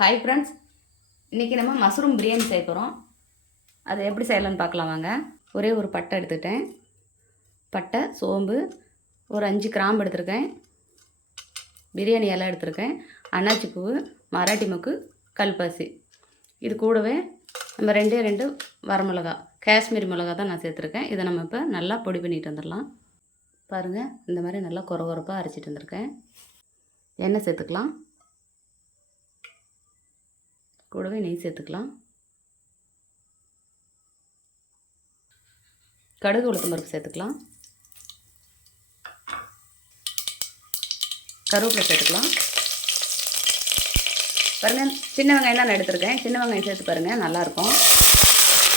Hi friends, இன்றைக்கி நம்ம mushroom biryani செய்ய போகிறோம். அது எப்படி செய்யலான்னு பார்க்கலாம் வாங்க. ஒரே ஒரு பட்டை எடுத்துக்கிட்டேன். பட்டை, சோம்பு, ஒரு 5 கிராம்பு எடுத்திருக்கேன். பிரியாணி இலை எடுத்திருக்கேன். அன்னாச்சி பூ, மராட்டி மொக்கு, கல்பாசி. இது கூடவே நம்ம 2 வரமிளகா, காஷ்மீரி மிளகா தான் நான் சேர்த்துருக்கேன். இதை நம்ம இப்போ நல்லா பொடி பண்ணிட்டு வந்துடலாம். பாருங்கள், இந்த மாதிரி நல்லா கொரகொரப்பாக அரைச்சிட்டு வந்திருக்கேன். எண்ணெய் சேர்த்துக்கலாம். கூடவே நெய் சேர்த்துக்கலாம். கடுகு உளுத்தம் பருப்பு சேர்த்துக்கலாம். கருவேப்பிலை சேர்த்துக்கலாம். பாருங்கள், சின்ன வெங்காயம் தான் நான் எடுத்துருக்கேன். சின்ன வெங்காயம் சேர்த்து பாருங்கள், நல்லாயிருக்கும்.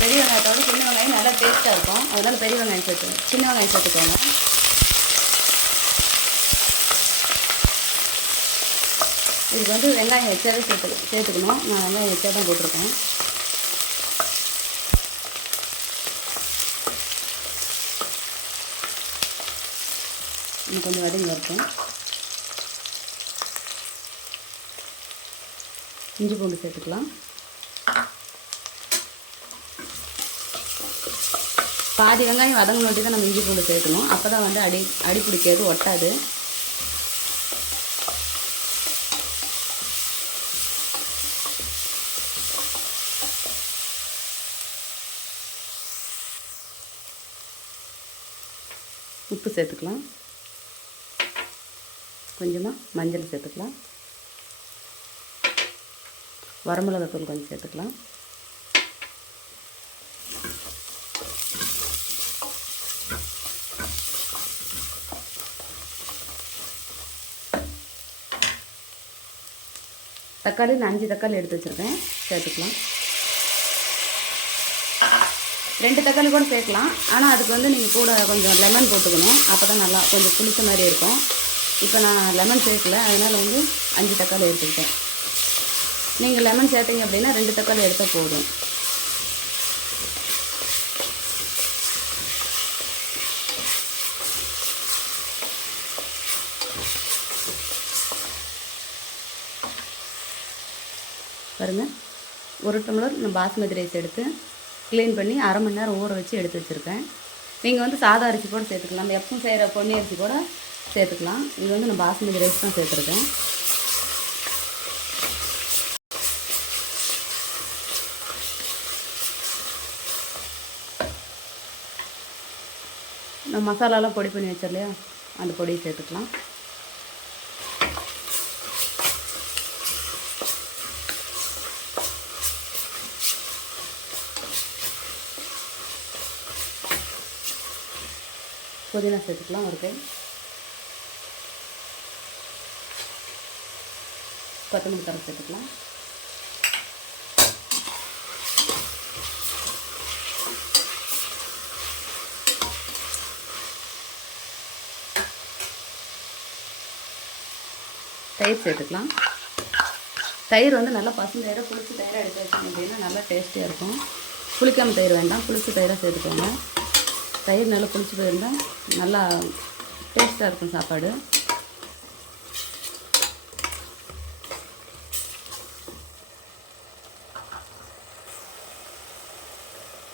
பெரிய வெங்காயத்தோட சின்ன வெங்காயம் நல்லா டேஸ்ட்டாக இருக்கும். அதனால் பெரிய வெங்காயம் சின்ன வெங்காயம் சேர்த்துக்கோங்க. இதுக்கு வந்து வெங்காயம் வச்சாவே சேர்த்துக்கணும். நான் வெங்காயம் வச்சா தான் போட்டிருக்கேன். இன்னும் கொஞ்சம் வதங்கி வரட்டும். இஞ்சி பூண்டு சேர்த்துக்கலாம். பாதி வெங்காயம் வதங்கினோட்டி தான் நம்ம இஞ்சி பூண்டு சேர்க்கணும். அப்போ தான் வந்து அடி பிடிக்காது, ஒட்டாது. உப்பு சேர்த்துக்கலாம். கொஞ்சமாக மஞ்சள் சேர்த்துக்கலாம். வரமிளகாத்தூள் கொஞ்சம் சேர்த்துக்கலாம். தக்காளி நான் 5 தக்காளி எடுத்து வச்சுருக்கேன், சேர்த்துக்கலாம். 2 தக்காளி கூட சேர்க்கலாம். ஆனால் அதுக்கு வந்து நீங்கள் கூட கொஞ்சம் லெமன் போட்டுக்கணும். அப்போ தான் நல்லா கொஞ்சம் புளிச்ச மாதிரி இருக்கும். இப்போ நான் லெமன் சேர்க்கல, அதனால் வந்து 5 தக்காளி எடுத்துக்கிட்டேன். நீங்கள் லெமன் சேர்த்தீங்க அப்படின்னா 2 தக்காளி எடுத்தால் போதும். பாருங்கள், 1 டம்ளர் நான் பாஸ்மதி ரைஸ் எடுத்து க்ளீன் பண்ணி அரை மணி நேரம் ஊற வச்சு எடுத்து வச்சுருக்கேன். நீங்கள் வந்து சாதா அரிசி கூட சேர்த்துக்கலாம். நம்ம எப்பவும் செய்கிற பொன்னி அரிசி கூட சேர்த்துக்கலாம். இது வந்து நான் பாஸ்மதி ரைஸ் தான் சேர்த்துருக்கேன். நம்ம மசாலாலாம் பொடி பண்ணி வச்சோம் இல்லையா, அந்த பொடியை சேர்த்துக்கலாம். புதினா சேர்த்துக்கலாம் ஒரு கை. கொத்தமல்லி தழை சேர்த்துக்கலாம். தயிர் சேர்த்துக்கலாம். தயிர் வந்து நல்லா பசுந்தயிரை புளிச்ச தயிராக எடுத்து வச்சோம் அப்படின்னா நல்லா டேஸ்டியாக இருக்கும். புளிக்காமல் தயிர் வேண்டாம், புளிச்ச தயிராக சேர்த்துக்கோங்க. தயிர் நல்லா புளிச்சு போயிருந்தால் நல்லா டேஸ்ட்டாக இருக்கும் சாப்பாடு.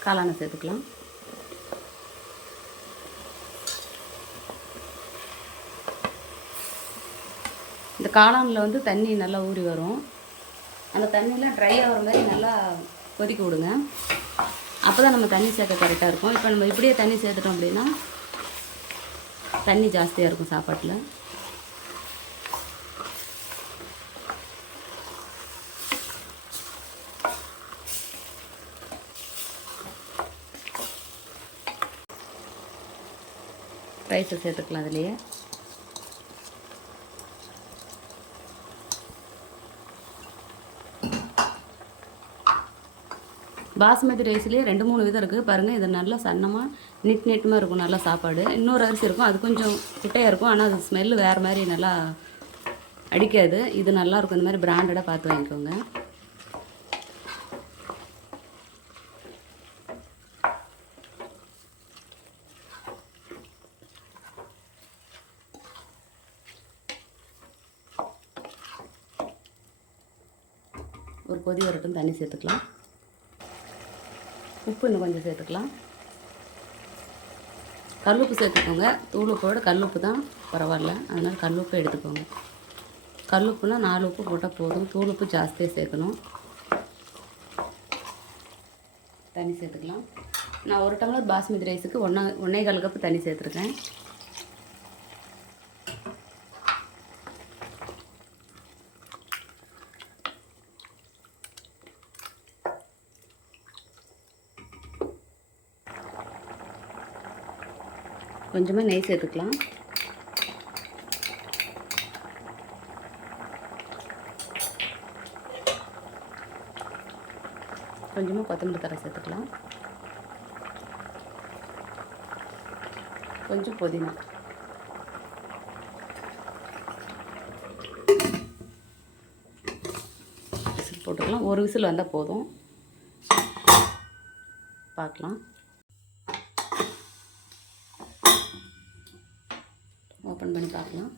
காளானை சேர்த்துக்கலாம். இந்த காளானில் வந்து தண்ணி நல்லா ஊறி வரும். அந்த தண்ணியெலாம் ட்ரை ஆகிற மாதிரி நல்லா கொதிக்க விடுங்க. அப்போ தான் நம்ம தண்ணி சேர்க்க கரெக்டாக இருக்கும். இப்போ நம்ம இப்படியே தண்ணி சேர்த்துட்டோம் அப்படின்னா தண்ணி ஜாஸ்தியாக இருக்கும் சாப்பாட்டில். ரைஸை சேர்த்துக்கலாம் அதுலேயே. பாஸ்மதி ரைஸ்லேயே 2-3 விதம் இருக்குது பாருங்கள். இது நல்லா சன்னமாக நீட்டமாக இருக்கும் நல்லா சாப்பாடு. இன்னொரு அரிசி இருக்கும், அது கொஞ்சம் குட்டையாக இருக்கும். ஆனால் அது ஸ்மெல்லு வேறு மாதிரி நல்லா அடிக்காது. இது நல்லாயிருக்கும். இந்த மாதிரி பிராண்டடாக பார்த்து வாங்கிக்கோங்க. ஒரு கொதி வரட்டும், தண்ணி சேர்த்துக்கலாம். உப்பு இன்னும் கொஞ்சம் சேர்த்துக்கலாம். கல்லுப்பு சேர்த்துக்கோங்க. தூளுப்போட கல்லுப்பு தான் பரவாயில்ல, அதனால் கல்லுப்பு எடுத்துக்கோங்க. கல்லுப்புனா 4 உப்பு போட்டால் போதும். தூளுப்பு ஜாஸ்தியாக சேர்க்கணும். தண்ணி சேர்த்துக்கலாம். நான் 1 டம்ளர் பாஸ்மதி ரைஸுக்கு 1.25 கப்பு தண்ணி சேர்த்துருக்கேன். கொஞ்சமாக நெய் சேர்த்துக்கலாம். கொஞ்சமாக கொத்தமல்லி தழை சேர்த்துக்கலாம். கொஞ்சம் புதினா. விசில் போட்டுக்கலாம். ஒரு விசில் வந்தால் போதும். பார்க்கலாம். ஓப்பன் பண்ணி பார்க்கலாம்.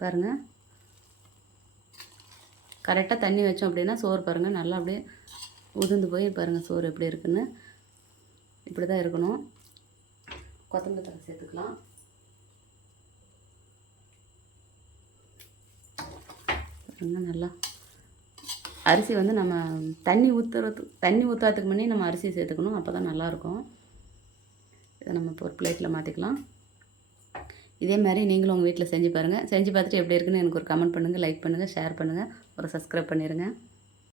பாருங்கள், கரெக்டாக தண்ணி வச்சோம் அப்படின்னா சோறு பாருங்கள் நல்லா அப்படியே உதிர்ந்து போய் பாருங்கள் சோறு எப்படி இருக்குன்னு. இப்படி தான் இருக்கணும். கொத்தமல்லி தழை சேர்த்துக்கலாம். பாருங்கள் நல்லா அரிசி வந்து நம்ம தண்ணி ஊற்றாததுக்கு முன்னே நம்ம அரிசி சேர்த்துக்கணும். அப்போ தான் நல்லாயிருக்கும். இதை நம்ம இப்போ ஒரு பிளேட்டில் மாற்றிக்கலாம். இதே மாதிரி நீங்களும் உங்கள் வீட்டில் செஞ்சு பாருங்கள். செஞ்சு பார்த்துட்டு எப்படி இருக்குன்னு எனக்கு ஒரு கமெண்ட் பண்ணுங்கள், லைக் பண்ணுங்கள், ஷேர் பண்ணுங்கள், ஒரு சப்ஸ்கிரைப் பண்ணிடுங்க.